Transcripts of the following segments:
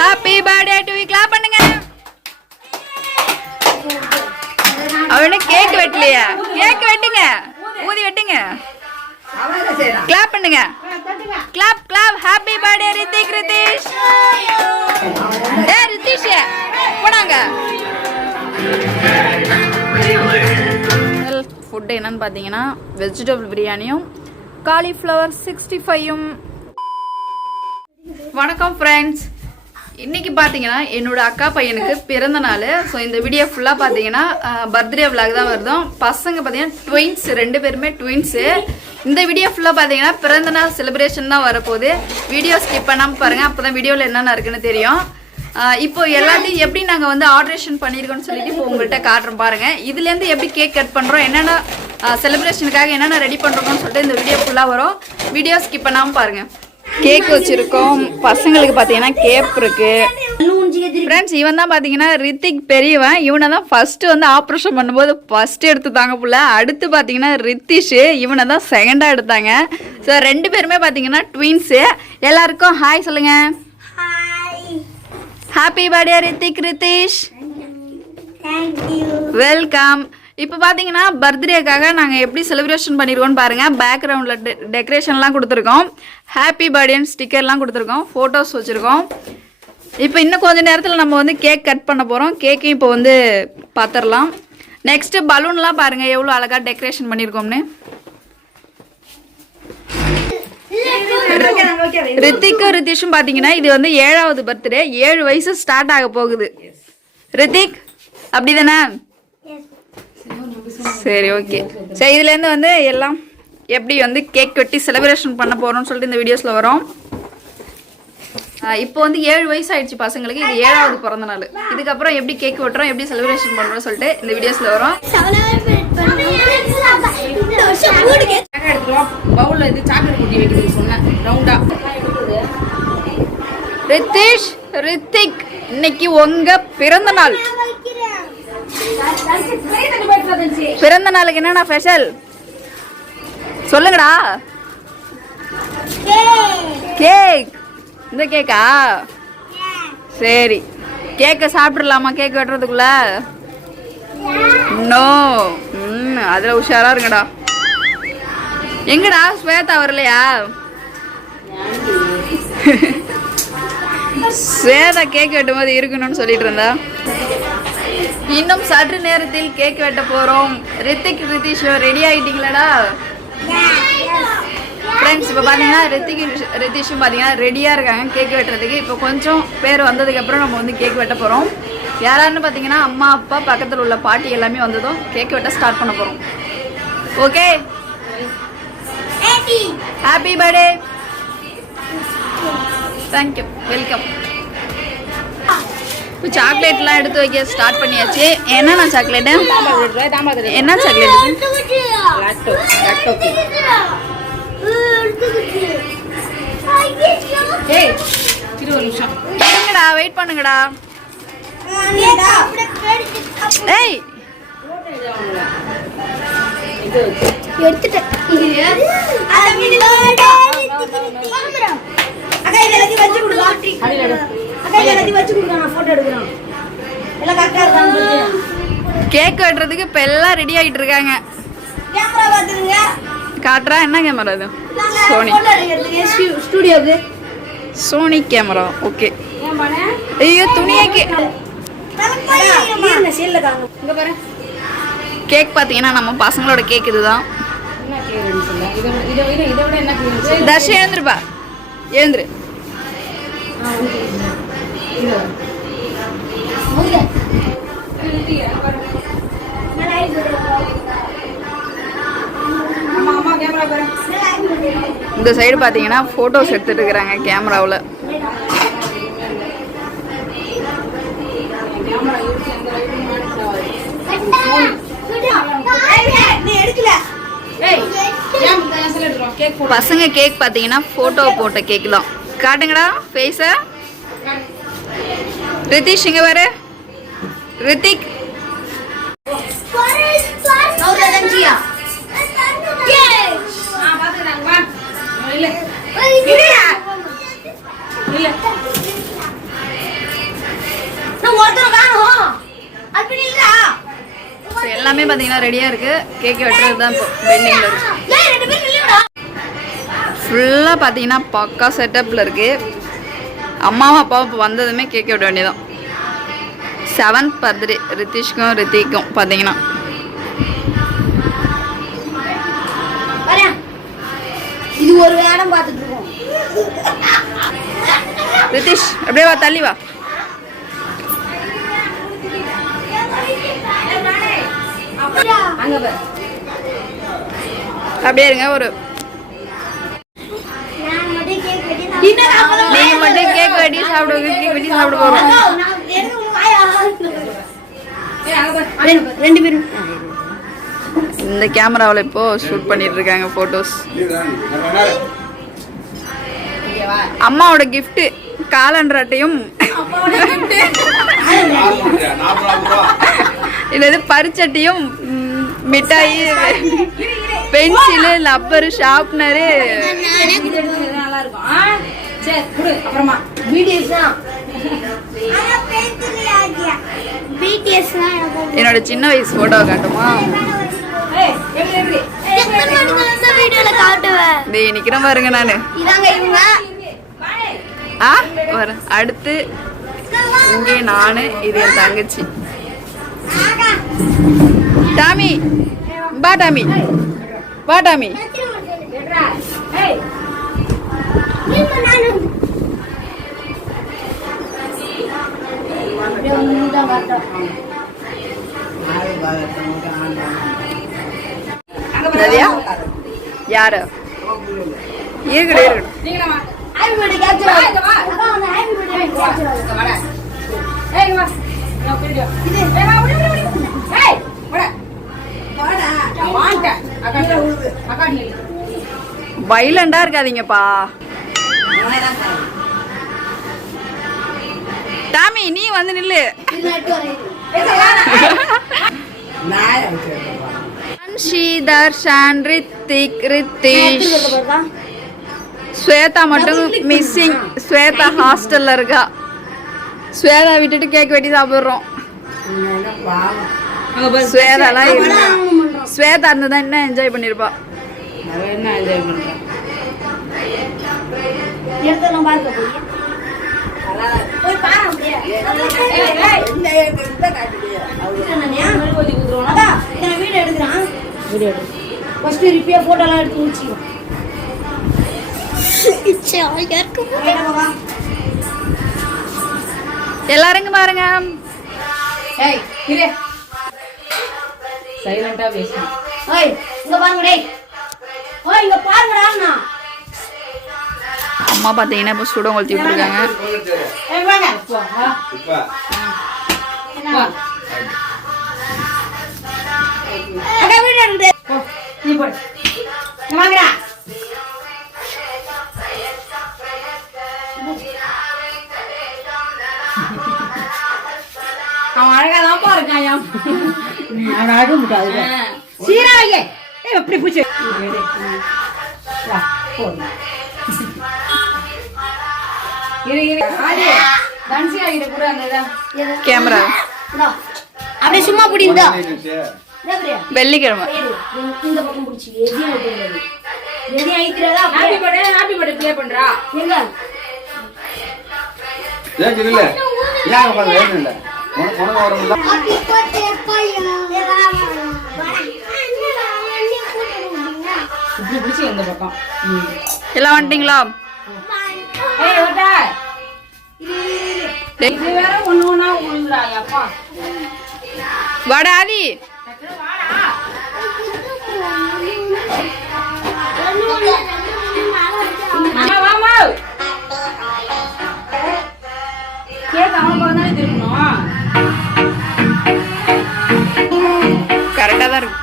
Happy birthday to you. Clap பண்ணுங்க. அவனே cake வெட்டலையா? Cake வெட்டுங்க, ஊதி வெட்டுங்க, கிளாப் பண்ணுங்க. Clap clap. Happy birthday Rithik. Ritish Ritish போனாங்க. ஃபுட்டு என்னன்னு பார்த்தீங்கன்னா வெஜிடபிள் பிரியாணியும் காலிஃப்ளவர் 65யும். வணக்கம் ஃப்ரெண்ட்ஸ். இன்றைக்கி பார்த்தீங்கன்னா என்னோட அக்கா பையனுக்கு பிறந்த நாள். ஸோ இந்த வீடியோ ஃபுல்லாக பார்த்தீங்கன்னா பர்த்டே விலாக் தான் வருதும். பசங்க பார்த்தீங்கன்னா ட்வின்ஸ், 2 பேருமே ட்வின்ஸு. இந்த வீடியோ ஃபுல்லாக பார்த்தீங்கன்னா பிறந்த நாள் செலிப்ரேஷன் தான் வரப்போகுது. வீடியோ ஸ்கிப் பண்ணாமல் பாருங்கள், அப்போ தான் வீடியோவில் என்னென்ன இருக்குன்னு தெரியும். இப்போ எல்லாத்தையும் எப்படி நாங்கள் வந்து ஆல்ட்ரேஷன் பண்ணியிருக்கோம்னு சொல்லிட்டு இப்போ உங்கள்கிட்ட காட்டுறோம் பாருங்கள். இதுலேருந்து எப்படி கேக் கட் பண்ணுறோம், என்னென்ன செலிப்ரேஷனுக்காக என்னென்ன ரெடி பண்ணுறோம்னு சொல்லிட்டு இந்த வீடியோ ஃபுல்லாக வரும். வீடியோ ஸ்கிப் பண்ணாமல் பாருங்கள். கேக் வச்சுருக்கோம். பசங்களுக்கு பார்த்தீங்கன்னா கேப் இருக்குது. ஃப்ரெண்ட்ஸ், இவன் தான் பார்த்தீங்கன்னா ரித்திக் பெரியவன். இவனை தான் ஃபஸ்ட்டு வந்து ஆப்ரேஷன் பண்ணும்போது ஃபஸ்ட்டு எடுத்துட்டாங்க புள்ள. அடுத்து பார்த்தீங்கன்னா ரித்திஷு, இவனை தான் செகண்டாக எடுத்தாங்க. ஸோ 2 பேருமே பார்த்தீங்கன்னா ட்வின்ஸு. எல்லாருக்கும் ஹாய் சொல்லுங்கள். Happy birthday Rithik. Ritish welcome. இப்போ பார்த்தீங்கன்னா பர்த்டேக்காக நாங்கள் எப்படி செலிப்ரேஷன் பண்ணியிருக்கோம்னு பாருங்கள். பேக்ரவுண்டில் டெக்கரேஷன்லாம் கொடுத்துருக்கோம். ஹாப்பி பர்த்டேன்னு ஸ்டிக்கர்லாம் கொடுத்துருக்கோம். ஃபோட்டோஸ் வச்சுருக்கோம். இப்போ இன்னும் கொஞ்சம் நேரத்தில் நம்ம வந்து கேக் கட் பண்ண போகிறோம். கேக்கையும் இப்போ வந்து பார்த்துடலாம். நெக்ஸ்ட்டு பலூன்லாம் பாருங்கள் எவ்வளோ அழகாக டெக்கரேஷன் பண்ணியிருக்கோம்னு. ரித்திக்கும் ரித்திஷும் பார்த்தீங்கன்னா இது வந்து 7வது பர்த்டே. 7 வயசு ஸ்டார்ட் ஆக போகுது. ரித்திக் அப்படி தானே? சரி, ஓகே. சரி, இதுலேருந்து வந்து எல்லாம் எப்படி வந்து கேக் வெட்டி செலிப்ரேஷன் பண்ண போகிறோம்னு சொல்லிட்டு இந்த வீடியோஸில் வரும். இப்போ வந்து 7 வயசு ஆயிடுச்சு பசங்களுக்கு. இது 7வது பிறந்த நாள். இதுக்கப்புறம் எப்படி கேக் வெட்டுறோம், எப்படி செலிப்ரேஷன் பண்ணுறோம் சொல்லிட்டு இந்த வீடியோஸில் வரும். பவுலில் இது சாக்லேட் குட்டி வைக்கிறது சொன்னேன் ரவுண்டா. ரித்திஷ், ரித்திக், இன்னைக்கு உங்க பிறந்த நாள். பிறந்த நாளுக்கு என்னன்னா ஸ்பெஷல் சொல்லுங்கடா. கேக். இந்த கேக்கா? சரி, கேக்கை சாப்பிட்றலாமா கேக் வெட்டுறதுக்குள்ள? நோ. அதில் உஷாரா இருங்கடா. எங்கடா ஸ்வேதா வரலையா? ஸ்வேதா கேக் வெட்டும் போது இருக்கணும்னு சொல்லிட்டு இருந்தா. இன்னும் சற்று நேரத்தில் கேக் வெட்ட போறோம். ரித்திக், ரித்திஷ் ரெடி ஆயிட்டீங்களாடா? ஃப்ரெண்ட்ஸ், இப்போ பார்த்தீங்கன்னா ரித்திஷும் பார்த்தீங்கன்னா ரெடியாக இருக்காங்க கேக் வெட்டுறதுக்கு. இப்போ கொஞ்சம் பேர் வந்ததுக்கப்புறம் நம்ம வந்து கேக் வெட்ட போகிறோம். யாராருன்னு பார்த்தீங்கன்னா அம்மா, அப்பா, பக்கத்தில் உள்ள பாட்டி எல்லாமே வந்ததும் கேக் வெட்ட ஸ்டார்ட் பண்ண போகிறோம். Okay, happy birthday. Thank you, welcome. இப்போ சாக்லேட்லாம் எடுத்து வைக்க ஸ்டார்ட் பண்ணியாச்சு. என்னென்ன சாக்லேட்டு? என்ன சாக்லேட்? இருங்கடா, வெயிட் பண்ணுங்கடா. ஏய், எடுத்துட்டேன். கேக் வெட்டுறதுக்கு இப்ப எல்லாம் ரெடி ஆகிட்டு இருக்காங்க. காட்டுறா. என்ன கேமரா இது? சோனி ஸ்டுடியோக்கு சோனி கேமரா. ஓகே. ஐயோ, துணியக்கு. கேக் பார்த்தீங்கன்னா நம்ம பசங்களோட கேக் இதுதான். தர்ஷ எழுந்துருப்பா, எழுந்துரு. இந்த சைடு பார்த்தீங்கன்னா ஃபோட்டோஸ் எடுத்துட்டு இருக்கிறாங்க கேமராவில். பசங்க கேக் பார்த்தீங்கன்னா ஃபோட்டோ போட்ட கேக் தான். காட்டுங்கடா ஃபேஸை. ரித்திஷ் இங்கே வர. ரித்திக் எல்லாமே பார்த்தீங்கன்னா ரெடியாக இருக்குது. கேக் வெட்டுறது தான் இப்போ பெண்டிங்கில் இருக்குது. ஃபுல்லாக பார்த்தீங்கன்னா பக்கா செட்டப்பில் இருக்குது. அம்மாவும் அப்பாவும் இப்போ வந்ததுமே கேக் வெட்ட வேண்டியதான். 7th பர்த்டே ரித்திஷ்க்கும் ரித்திக்கும் பார்த்தீங்கன்னா. இது ஒரு வேடம் பார்த்துட்டு இருக்கோம். ரித்திஷ் அப்படியே வா, தள்ளி வா. அப்படியே இருங்க. ஒரு நீங்க மட்டும் கேக் வெட்டி சாப்பிடுங்க. கேக் வெட்டி சாப்பிட போறோம். 2 பேரும் இந்த கேமராவில் இப்போ ஷூட் பண்ணிட்டு இருக்காங்க போட்டோஸ். அம்மாவோட கிஃப்ட் காலண்டர் அட்டையும் இது பரிச்சட்டையும் மிட்டாயி பென்சிலு லப்பரு ஷார்ப்னரு. என்னோட சின்ன வயசு போட்டோ காட்டுமா? நிக்கிறேன் பாருங்க நானு. அடுத்து இங்கே நானு, இது என் தங்கச்சி டாமி. பா டாமி, பா டாமி. யாரு இருக்கட்டும் இருக்கட்டும். வைலண்டா இருக்காதீங்கப்பா. டாமி நீ வந்து நில்லு. ஸ்ரீதர்ஷன், ரித்திக், ரித்திஷ், ஸ்வேதா மட்டும் மிஸ்ஸிங். ஸ்வேதா ஹாஸ்டல்ல இருக்கா. ஸ்வேதா விட்டுட்டு கேக் வெட்டி சாப்பிடுறோம். ஸ்வேதாலாம் இருந்தா, ஸ்வேதா இருந்ததா என்ன என்ஜாய் பண்ணிருப்பா. என்ன என்ஜாய் பண்றா? எல்லாரும் பாருங்க. சைலண்டா பேசணும். இங்க பாருங்க டேய். இங்க பாருங்கடா அண்ணா. அம்மா பாத்தீங்கன்னா இப்ப சுட கொளுத்தி விட்டுருக்காங்க. வாங்க அங்க வீடு இருக்கு. நீ போடு. வாங்கடா. அவன் அழகாதான் பாருக்கான். அவன் அழக முடியாது. சீராக எப்படி பூச்சி கேமரா அப்படியே சும்மா பிடிந்தா. வெள்ளிக்கிழமை இந்த பக்கம் பிடிச்சி எதையும் ஐத்திரதா. Happy birthday, happy birthday play பண்றா. எங்க ஏன் இல்ல ஏன் பாருங்க ஏன் இல்ல உனக்கு வரணும்ல. ஹாப்பி பர்த்டே பையா. இப்படி பிடிச்சி இந்த பக்கம் எல்லாம் வந்துட்டீங்களா? ஏய் ஓடா. இது வேற ஒண்ணு ஒண்ணா உழுதுடா அப்பா. வாடா ஆதி. வாமா. கேக் அவன் பக்கம் தானே திருப்பணும். கரெக்டா தான் இருக்கு.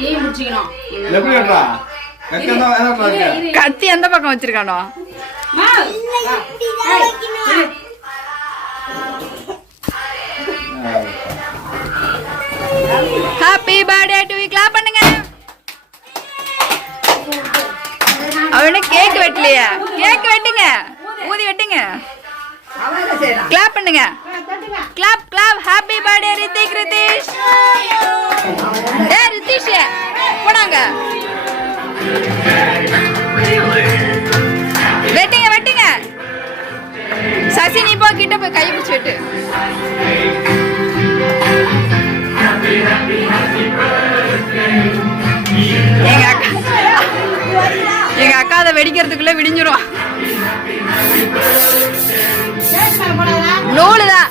நீ முடிச்சிக்கணும். எப்படி வெட்டறா? கத்தி எந்த பக்கம் வச்சிருக்கானோ? Happy birthday to you. Clap பண்ணுங்க. அவனே கேக் வெட்டலையா? கேக் வெட்டுங்க. ஊதி வெட்டுங்க. கிளாப் பண்ணுங்க. Clap clap. Happy birthday Rithik Ritish. Ritish போடாங்க. வெட்டிங்க வெட்டிங்க. சசி நீ போ கிட்ட போய் கை பிடிச்சு வெட்டு. எங்க அக்கா அதை வெடிக்கிறதுக்குள்ள விடிஞ்சிரும். நூலுதான்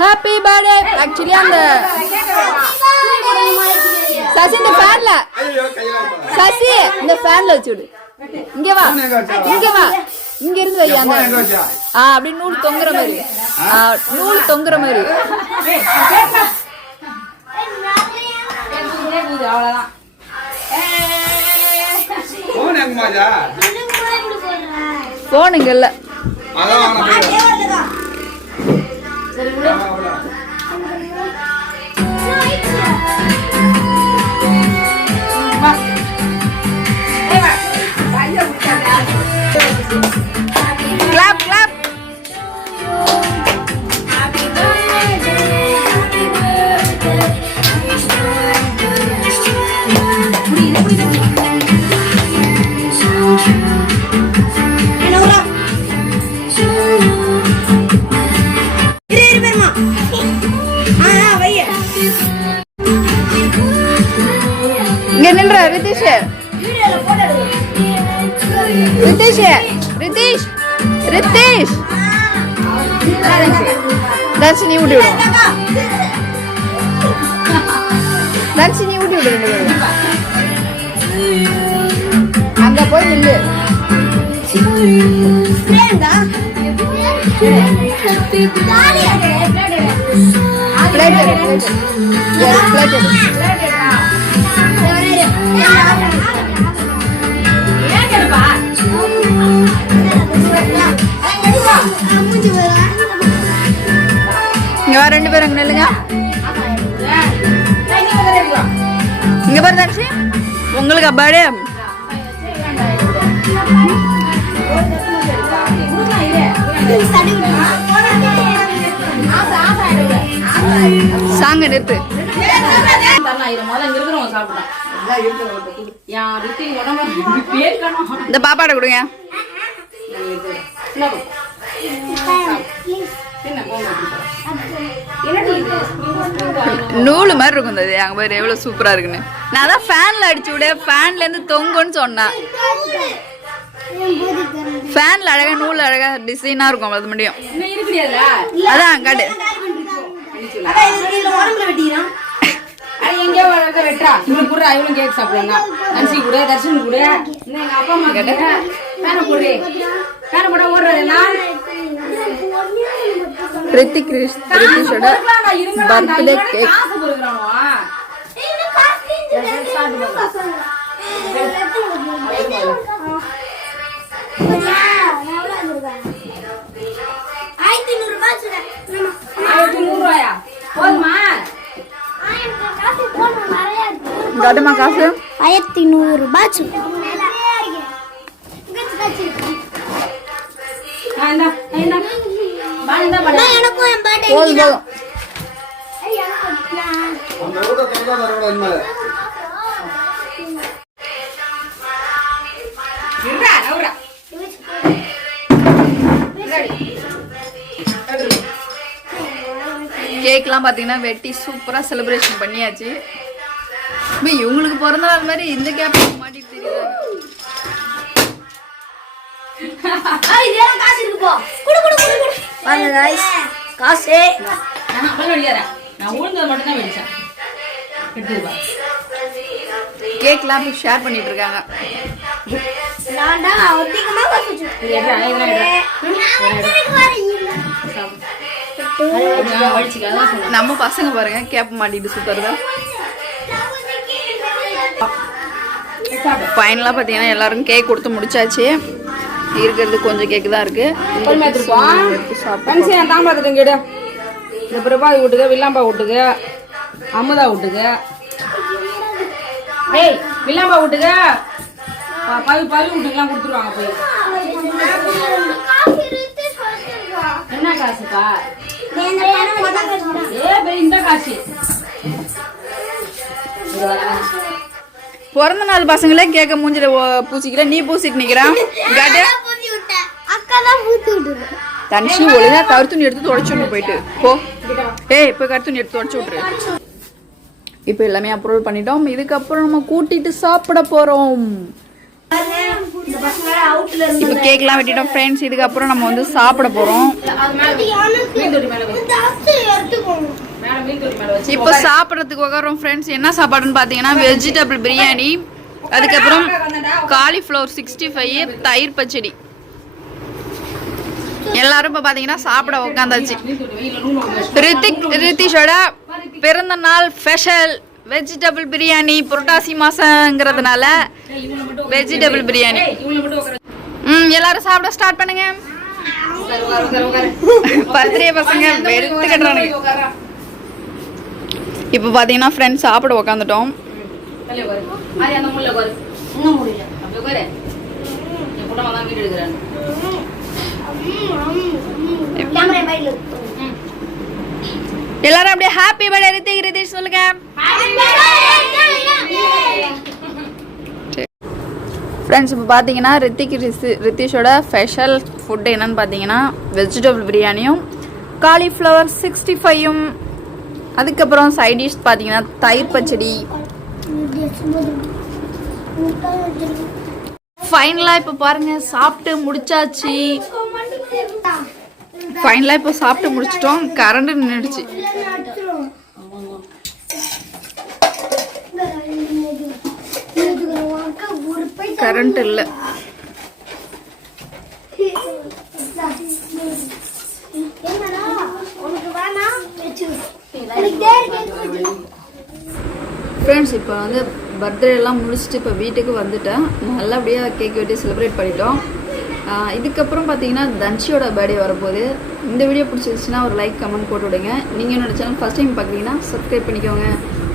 ஹாப்பி பர்த்டே. ஆக்சுவலி அந்த சசி இந்த ஃபேன்ல சசி இந்த ஃபேன்ல வச்சு விடு. இங்க வா இங்க வா. இங்க இருந்து வையா. அந்த அப்படி நூல் தொங்குற மாதிரி. நூல் தொங்குற மாதிரி. அவ்வளவுதான். போன் இங்க இல்ல. Clap, clap. இங்க நின்ற ரிதீஷ். ரிதீஷ் ரிதீஷ் ரிதீஷ். தர்ஷினி ஊட்டி விடு. தர்ஷினி ஊட்டி விடு. அங்க போய் நில்லு. இங்க வா ரெண்டு பேரும் நில்லுங்க. இங்க பாரு தர்ஷி உங்களுக்கு பர்த்டே. சாங்க நிறுத்து. இந்த பாப்பாட கொடுங்க. நூலு மாதிரி இருக்கும். அங்க பாரு எவ்வளவு சூப்பரா இருக்குன்னு. நான் தான் ஃபேன்ல அடிச்சு விட. ஃபேன்ல இருந்து தொங்குன்னு சொன்னேன். ஃபேன்ல அழகா நூல் அழகா டிசைனா இருக்கும். அது முடியும். அதான் காட்டு. எங்கேயோ வெட்டா இவனுக்கு கூட இவனும் கேக் சாப்பிடலாம். நன்சி கூட தர்ஷன் கூட எங்க அப்பா அம்மா கிட்ட பேன போடு. பேன போட ஓடுறது நான் ரித்திக் ரிதீஷோட பர்த்டே கேக். காசு 1100 ரூபாய். போதும் போதும். கேக்லாம் பாத்தீங்கன்னா வெட்டி சூப்பரா செலிப்ரேஷன் பண்ணியாச்சு. இவங்களுக்கு பிறந்த நாள் மாதிரி இந்த கேப் மாட்டிட்டு தெரியுது. காசு கேக்லாம் ஷேர் பண்ணிட்டு இருக்காங்க. நம்ம பசங்க பாருங்க கேப் மாட்டிட்டு சுத்துறத. ஃபைனலா பாத்தீங்கன்னா எல்லாருக்கும் கேக் கொடுத்து முடிச்சாச்சு. இருக்கிறது கொஞ்சம் கேக் தான் இருக்கு. இந்த பிரபாதி வீட்டுக்கு வில்லாம்பா வீட்டுக்கு அமுதா வீட்டுக்கு டேய் வில்லாம்பா வீட்டுக்கு பவி வீட்டுக்குலாம் கொடுத்துருவாங்க போய். என்ன காசுப்பா? இந்த காசு பிறந்த நாள் பசங்களே கேட்க மூஞ்சில பூசிக்கல, நீ பூசிட்டு நிக்கிறான். தனிச்சு ஒழுங்கா கருத்துணி எடுத்து தொடச்சு போயிட்டு போ. ஏய் போய் கருத்துணி எடுத்து தொடச்சு விட்டுரு. இப்போ எல்லாமே அப்ரூவல் பண்ணிட்டோம். இதுக்கப்புறம் நம்ம கூட்டிட்டு சாப்பிட போறோம். இப்போ கேக்லாம் வெட்டிட்டோம் ஃப்ரெண்ட்ஸ். இதுக்கப்புறம் நம்ம வந்து சாப்பிட போறோம். இப்போ சாப்பிட்றதுக்கு உட்காரோம் ஃப்ரெண்ட்ஸ். என்ன சாப்பாடுன்னு பார்த்தீங்கன்னா வெஜிடபிள் பிரியாணி, அதுக்கப்புறம் காலிஃப்ளவர் 65, தயிர் பச்சடி. எல்லாரும் இப்போ பார்த்தீங்கன்னா சாப்பிட உட்காந்தாச்சு. ரித்திஷோட பிறந்த நாள் ஸ்பெஷல் வெஜிடபிள் பிரியாணி. புரட்டாசி மாசங்கிறதுனால வெஜிடபிள் பிரியாணி. எல்லாரும் சாப்பிட ஸ்டார்ட் பண்ணுங்க. பர்த்டே பசங்க வெறுத்து கட்டுறானுங்க. இப்போ பார்த்தீங்கன்னா ஃப்ரெண்ட்ஸ் சாப்பிட உக்காந்துட்டோம். எல்லாரும் அப்படியே ஹாப்பி பர்த்டே ரித்திக் ரித்திஷ் சொல்லுங்க. ஃப்ரெண்ட்ஸ் இப்போ பார்த்தீங்கன்னா ரித்திஷோட ஸ்பெஷல் ஃபுட் என்னன்னு பார்த்தீங்கன்னா வெஜிடபிள் பிரியாணியும் காலிஃப்ளவர் 65யும், அதுக்கப்புறம் சைட் டிஷ் பார்த்தீங்கன்னா தயிர் பச்சடி. ஃபைனலாக இப்போ பாருங்க சாப்பிட்டு முடிச்சாச்சு. ஃபைனலாக இப்போ சாப்பிட்டு முடிச்சிட்டோம். கரண்ட் நின்றுடுச்சு. கரண்ட் இல்லை. ஃப்ரெண்ட்ஸ் இப்போ வந்து பர்த்டே எல்லாம் முடிச்சுட்டு இப்போ வீட்டுக்கு வந்துட்டேன். நல்லபடியாக கேக் வெட்டி செலிப்ரேட் பண்ணிட்டோம். இதுக்கப்புறம் பார்த்தீங்கன்னா தன்ஷியோட பர்த்டே வரப்போகுது. இந்த வீடியோ பிடிச்சிருச்சுன்னா ஒரு லைக் கமெண்ட் போட்டு விடுங்க. நீங்கள் என்னோட சேனல் ஃபஸ்ட் டைம் பார்க்குறீங்கன்னா சப்ஸ்கிரைப் பண்ணிக்கோங்க.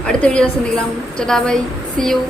அடுத்த வீடியோவில் சந்திக்கலாம். Tata bye, see you.